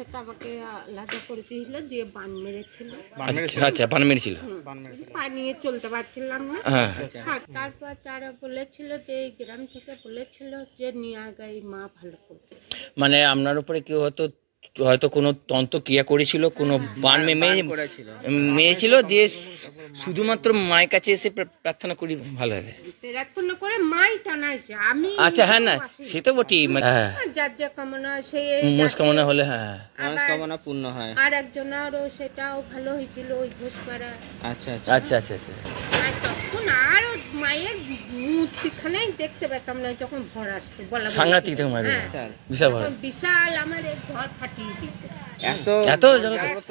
থেকে আমাকে আলাদা করে দিয়েছিল, দিয়ে বান মেরেছিল। আচ্ছা, বান মেরেছিল। পা নিয়ে চলতে পারছিলাম না। হ্যাঁ। তারপর তারা বলেছিল যে এই গ্রাম থেকে বলেছিল যে নিয়ে গাই মা ভালো করবে। মানে আপনার উপরে কেউ হয়তো কোনো তন্ত্র ক্রিয়া করেছিল, কোনো বান মেরেছিল, দিয়ে শুধুমাত্র মায়ের কাছে এসে প্রার্থনা করি ভালো হবে। প্রার্থনা করে মাই টানাইছে আমি। আচ্ছা, হ্যাঁ, না সে তো বটি, যার যা কামনা সেই মনস্কামনা হলে হ্যাঁ মনস্কামনা পূর্ণ হয়। আর একজনেরও সেটাও ভালো হয়েছিল ওই ঘোষপাড়া। আচ্ছা আচ্ছা আচ্ছা আচ্ছা। আর তখন আরো মায়ের মূর্তিখানেই দেখতে পেতাম না যখন ভর আসতো। সাংঘাতিক তখন মায়ের বিশাল ভয়, বিশাল আমার এই ঘর ফাটিয়ে দিত। এত জাগ্রত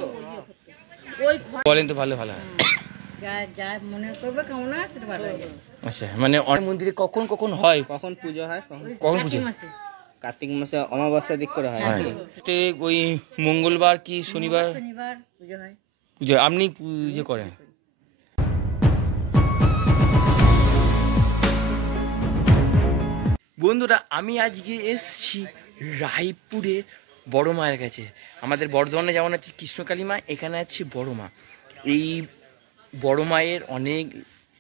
ওই ঘর বলেন তো ভালো হয়। যা মনে করবে কামনা সেটা ভালো হবে। আচ্ছা, মানে অনেক মন্দিরে কখন কখন হয়, কখন পুজো হয়? কখন পুজো? কার্তিক মাসে অমাবস্যা দিক করে হয়। ওই মঙ্গলবার কি শনিবার পুজো হয়। পুজো আপনি পুজো করেন? বন্ধুরা, আমি আজকে এসেছি রায়পুরের বড় মায়ের কাছে। আমাদের বর্ধমানে যেমন আছে কৃষ্ণকালী মা, এখানে আছে বড় মা। এই বড় মায়ের অনেক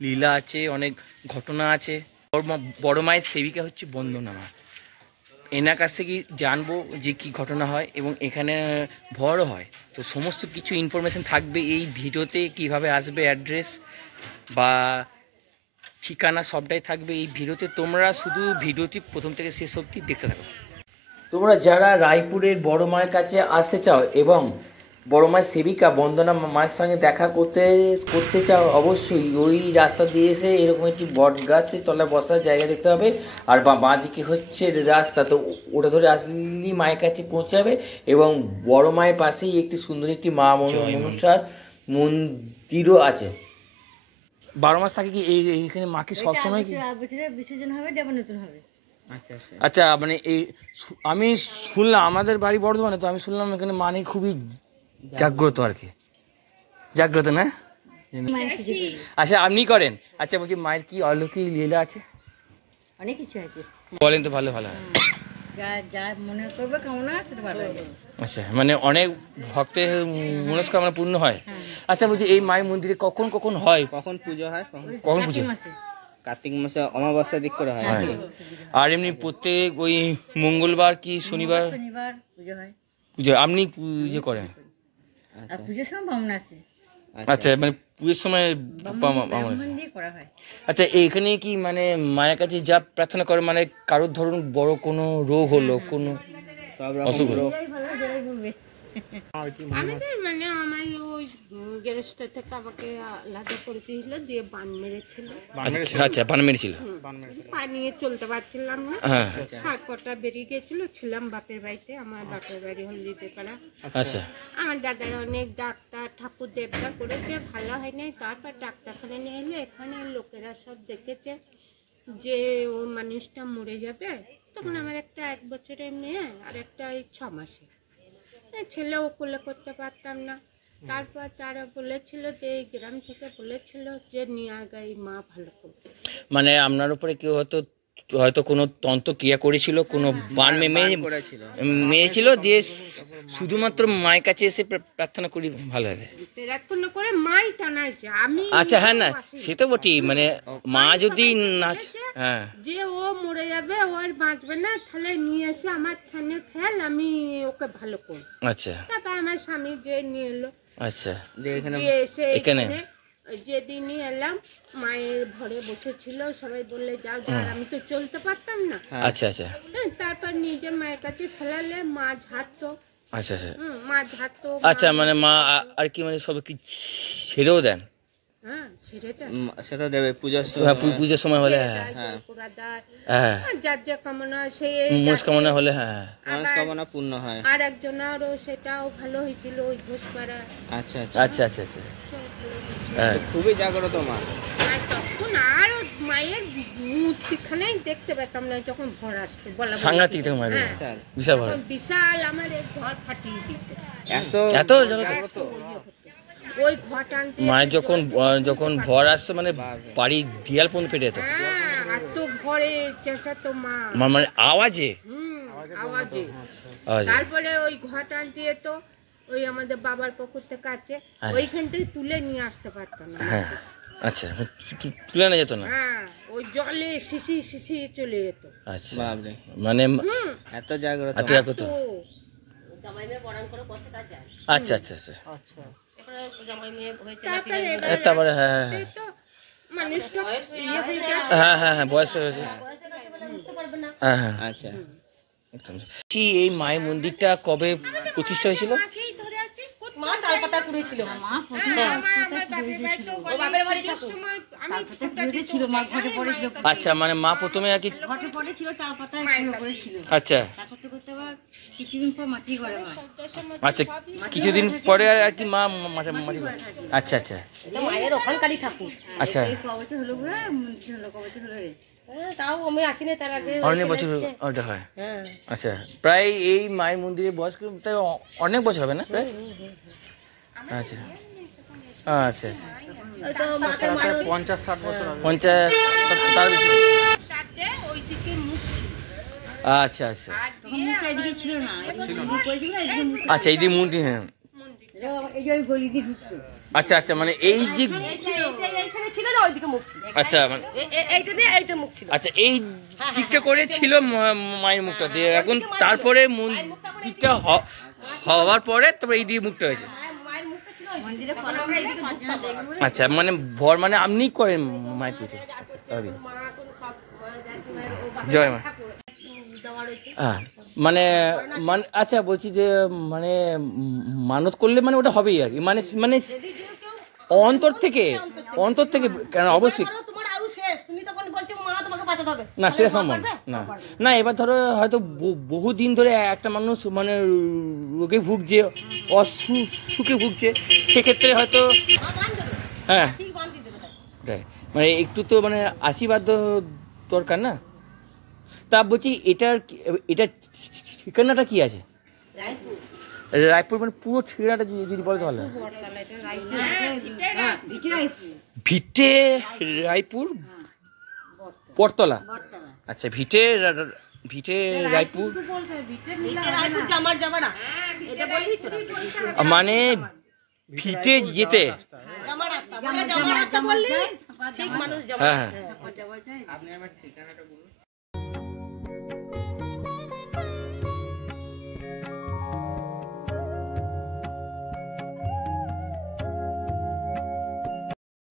লীলা আছে, অনেক ঘটনা আছে। বড় মায়ের সেবিকা হচ্ছে বন্দনা মা। এনার কাছ থেকে জানবো যে কি ঘটনা হয় এবং এখানে ভরও হয়। তো সমস্ত কিছু ইনফরমেশন থাকবে এই ভিডিওতে, কিভাবে আসবে, অ্যাড্রেস বা ঠিকানা সবটাই থাকবে এই ভিডিওতে। তোমরা শুধু ভিডিওটি প্রথম থেকে শেষ অবধি দেখতে থাকো। তোমরা যারা রায়পুরের বড় মায়ের কাছে আসতে চাও এবং বড় মায়ের সেবিকা বন্দনা মায়ের সঙ্গে দেখা করতে চাও, অবশ্যই ওই রাস্তা দিয়ে এসে এরকম একটি বট গাছের তলায় বসার জায়গা দেখতে হবে। আর বাঁ দিকে হচ্ছে রাস্তা, তো ওটা ধরে আসলেই মায়ের কাছে পৌঁছাবে। এবং বড় মায়ের পাশেই একটি সুন্দর একটি মা মনসার মন্দিরও আছে। 12 মাস থাকে কি এইখানে মা কি সবসময় কি বিসর্জন হবে, দেব নতুন হবে? আচ্ছা, মানে এই আমি শুনলাম, আমাদের বাড়ি বর্ধমানে, তো আমি শুনলাম এখানে মানে খুবই জাগ্রত আর কি, জাগ্রত না? আচ্ছা, আপনি করেন? আচ্ছা, বলছি মায়ের কি অলৌকিক লীলা আছে? অনেক কিছু আছে, বলেন তো ভালো হয়। যা মনে করবে কামনা সেটা ভালো হবে। আচ্ছা, মানে অনেক ভক্তের মনস্কামনা পূর্ণ হয়। আচ্ছা, বলছি এই মায়ের মন্দিরে কখন কখন হয়, কখন পুজো হয়? কখন পুজো? কার্তিক মাসে অমাবস্যা দিক করে হয়। আর এমনি প্রত্যেক ওই মঙ্গলবার কি শনিবার পুজো হয়। পুজো আপনি পুজো করেন? আর পুজোর সময় বামুন আছে। আচ্ছা, মানে পুজোর সময় বামুন দিয়ে করা হয়। আচ্ছা, এইখানে কি মানে মায়ের কাছে যা প্রার্থনা করে, মানে কারোর ধরুন বড় কোনো রোগ হলো, কোনো সব রকম রোগ আমাদের মানে আমার ওই গেরস্ত থেকে আমাকে আলাদা করে দিয়েছিল, দিয়ে বান মেরেছিল। আচ্ছা, বান মেরেছিল। পা নিয়ে চলতে পারছিলাম না। হ্যাঁ। হাত কটা বেরিয়ে গেছিল। ছিলাম বাপের বাড়িতে, আমার বাপের বাড়ি হলদিতে পাড়া। আচ্ছা। আমার দাদারা অনেক ডাক্তার ঠাকুর দেবতা করেছে, ভালো হয় নাই। তারপর ডাক্তারখানে নিয়ে এলো, এখানে লোকেরা সব দেখেছে যে ও মানুষটা মরে যাবে। তখন আমার একটা 1 বছরের মেয়ে আর একটা 6 মাসে ছেলেও কোলে করতে পারতাম না। তারপর তারা বলেছিল যে এই গ্রাম থেকে বলেছিল যে নিয়ে গাই মা ভালো করবে। মানে আপনার উপরে কেউ হয়তো কোনো তন্ত্র ক্রিয়া করেছিল, কোনো বান মেরেছিল, দিয়ে শুধুমাত্র মায়ের কাছে এসে প্রার্থনা করি ভালো হবে। প্রার্থনা করে মাই টানাইছে আমি। আচ্ছা, হ্যাঁ, না সে তো বটি, মানে মা যদি নাচ, হ্যাঁ, যে ও মরে যাবে, ও আর বাঁচবে না, তাহলে নিয়ে এসে আমার থানে ফেল, আমি ওকে ভালো করব। আচ্ছা। তারপর আমার স্বামী যে নিয়ে এলো। আচ্ছা, এখানে যেদিনই এলাম মায়ের ঘরে বসেছিল, সবাই বললে যাও যাও, আমি তো চলতে পারতাম না। আচ্ছা আচ্ছা। তারপর নিজে মায়ের কাছে ফেলালে মা ঝাড়তো। আচ্ছা আচ্ছা, মা ঝাড়তো। আচ্ছা, মানে মা আর কি মানে সব কি ছেড়েও দেন? সেটা দেবে পুজোর পুজোর সময় হলে, হ্যাঁ, যার যা কামনা সেই মনস্কামনা হলে, হ্যাঁ, মনস্কামনা পূর্ণ হয়। আর একজনেরও সেটাও ভালো হয়েছিল ওই ঘোষপাড়া। আচ্ছা আচ্ছা আচ্ছা আচ্ছা, হ্যাঁ, খুবই জাগ্রত মা। আর তখন আরো মায়ের মূর্তিখানেই দেখতে পেতাম না যখন ভর আসতো। সাংঘাতিক তখন মায়ের বিশাল ভয়, বিশাল আমার এই ঘর ফাটিয়ে দিত। এত জাগ্রত ওই ঘর টানতে মায়ের যখন ভর আসতো, মানে বাড়ির দেয়াল পর্যন্ত ফেটে যেত। আর তো ঘরে চেঁচাতো মা, মানে আওয়াজে। আওয়াজে। আচ্ছা তারপরে ওই ঘটান দিয়ে তো ওই আমাদের বাবার পুকুর থেকে আছে, হ্যাঁ। ওইখান থেকে তুলে নিয়ে আসতে পারতো না। হ্যাঁ আচ্ছা তুলে না যেত না? হ্যাঁ, ওই জলে শিশি শিশি চলে যেত। আচ্ছা বাপরে, মানে হুম, এত জাগ্রত এত মা। জাগ্রত। তো আচ্ছা আচ্ছা আচ্ছা আচ্ছা তারপরে তারপরে হ্যাঁ হ্যাঁ এই তো মানুষটা ইয়ে হয়ে যায়। হ্যাঁ হ্যাঁ হ্যাঁ বয়স হয়েছে। হ্যাঁ হ্যাঁ আচ্ছা একদম। এই মায়ের মন্দিরটা কবে প্রতিষ্ঠা হয়েছিল? মাকেই ধরে আছে। মা তালপাতা পুড়েছিল মা হ্যাঁ, আমার বাপের বাড়িতেও বলে, বাপের বাড়ি পুজোর ঠাকুর। সময় আমি তালপাতা ফুটা পুড়ে দিতে ছিল মা ঘরে পড়েছিল, আচ্ছা মানে মা প্রথমে আর কি ঘরে পড়েছিল তালপাতা পুরো পড়েছিল। আচ্ছা তারপর তো করতে আবার কিছুদিন পর মাটি ঘরে হয়। আচ্ছা কিছুদিন পরে আর কি মা মাঠে মাটি করে। আচ্ছা আচ্ছা এটা মায়ের ওখানকারই ঠাকুর। আচ্ছা এই ক বছর হলো গো, হলো ক বছর হলো রে। তাও আমি আসিনি তার আগে। অনেক বছর ওটা হয়। হ্যাঁ, আচ্ছা প্রায় এই মায়ের মন্দিরের বয়স কি তাই অনেক বছর হবে না প্রায়? আচ্ছা আচ্ছা আচ্ছা ওই তো মাকে মারো 50-60 বছর হবে। 50 তার বেশি। তাতে ওইদিকে মুখ ছিল। আচ্ছা আচ্ছা আর তখন দিয়ে মুখটা এদিকে ছিল না, এদিকে করেছিল না, এদিকে মুখ। আচ্ছা এই যে মন্দির হ্যাঁ এই যে ওই গলি দিয়ে ঢুকতো। আচ্ছা আচ্ছা মানে এই যে এইখানে ছিল না, ওইদিকে মুখ ছিল। আচ্ছা মানে এইটা দিয়ে এইটা মুখ ছিল। আচ্ছা এই দিকটা করে ছিল মায়ের মুখটা দিয়ে এখন তারপরে মন্দিরটা হওয়ার পরে তারপরে এই দিয়ে মুখটা হয়েছে। মায়ের মুখটা ছিল মন্দিরে পরে আমরা এইদিকে ঢুকতাম দেখবো। আচ্ছা মানে ভর মানে আপনি করেন মায়ের পুজো? সবই। জয় মা। হ্যাঁ মানে মানে আচ্ছা বলছি যে মানে মানত করলে মানে ওটা হবেই আর কি মানে মানে অন্তর থেকে কেন অবশ্যই তোমার আয়ু শেষ, তুমি তখন বলছো মা তোমাকে বাঁচাতে হবে। না সেটা সম্ভব না। না এবার ধরো হয়তো বহুদিন ধরে একটা মানুষ মানে রোগে ভুগছে অসুখে ভুগছে সেক্ষেত্রে হয়তো হ্যাঁ ঠিক বাঁধি দেবে তাই। তাই মানে একটু তো মানে আশীর্বাদ দরকার না। তা বলছি এটা ঠিকানাটা কি আছে? রায়পুর মানে পুরো ঠিকানাটা যদি বলে তো ভালো হয়। ভিটে রায়পুর বটতলা। আচ্ছা ভিটে রায়পুর রায়পুর জামার রাস্তা, এটা বললেই চলে। মানে ভিটে যেতে জামার রাস্তা, মানে জামার রাস্তা বললি ঠিক মানুষ যাবে। হ্যাঁ হ্যাঁ আপনি আমার ঠিকানাটা বলুন।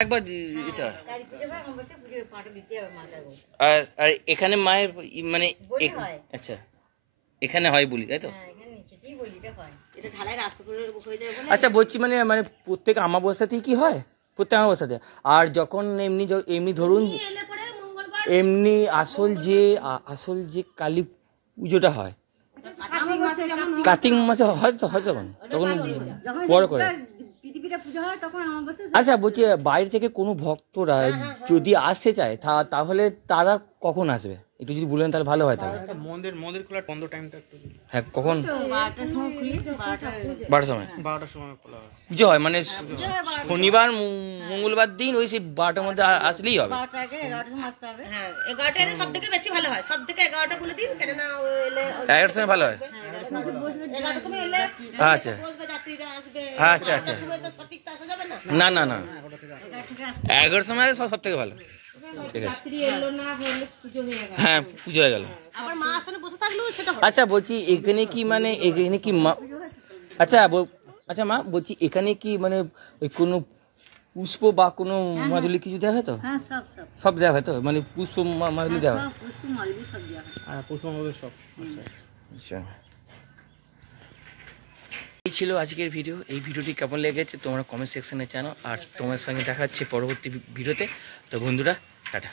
একবার এটা তাই পুজো হয়, আমার বসে পুজো পাটা দিতে হবে মাথায়। আর আর এখানে মায়ের মানে বসে হয়। আচ্ছা এখানে হয় বলি তাই তো? হ্যাঁ, এখানে নিচেতেই বলি, এটা হয়। এটা ঢালাই রাস্তা করে হয়ে যায় বলে। আচ্ছা বলছি মানে মানে প্রত্যেক আমাবস্যাতেই কি হয়? প্রত্যেক আমাবস্যাতে আর যখন এমনি ধরুন এলে পরে মঙ্গলবার এমনি আসল যে কালী পুজোটা হয় কার্তিক মাসে হয় তো হয় তখন বড় করে। পৃথিবীটা পুজো হয় তখন আমার বসে। আচ্ছা বলছি বাইরে থেকে কোনো ভক্তরা যদি আসতে চায় তাহলে তারা কখন আসবে একটু যদি বলেন তাহলে ভালো হয়। তাহলে মন্দির খোলার বন্ধ টাইমটা একটু হ্যাঁ কখন? 12টার সময় খুলি, 12টার সময় 12টার সময় খোলা হয়। পুজো হয় মানে শনিবার মঙ্গলবার দিন ওই সেই 12টার মধ্যে আসলেই হবে। 12টা আগে 11টার সময় আসতে হবে। হ্যাঁ 11টা এলে সব থেকে বেশি ভালো হয়, সব থেকে 11টা বলে দিন, কেননা ও এলে 11টার সময় ভালো হয়। 11টার সময় এলে আচ্ছা বসবে, যাত্রীরা আসবে। আচ্ছা আচ্ছা সময় তো সঠিক তো আসা যাবে না। না না না 11টার সময় সব থেকে ভালো। ঠিক আছে হ্যাঁ পুজো হয়ে গেল। আবার মা আসনে বসে থাকলেও সেটা হবে। আচ্ছা বলছি এখানে কি মানে এখানে কি আচ্ছা আচ্ছা মা বলছি এখানে কি মানে ওই কোনো পুষ্প বা কোনো মাদুলি কিছু দেওয়া হয় তো? হ্যাঁ, সব সব দেওয়া হয় তো মানে পুষ্প মাদুলি দেওয়া হয়? সব পুষ্প মালবি সব দেওয়া হয়। আর পশ্চিমবঙ্গের সব আচ্ছা এই ছিল আজকের ভিডিও। এই ভিডিওটি কেমন লেগেছে তোমরা কমেন্ট সেকশনে জানাও আর তোমার সঙ্গে দেখা হচ্ছে পরবর্তী ভিডিওতে। তো বন্ধুরা টাটা।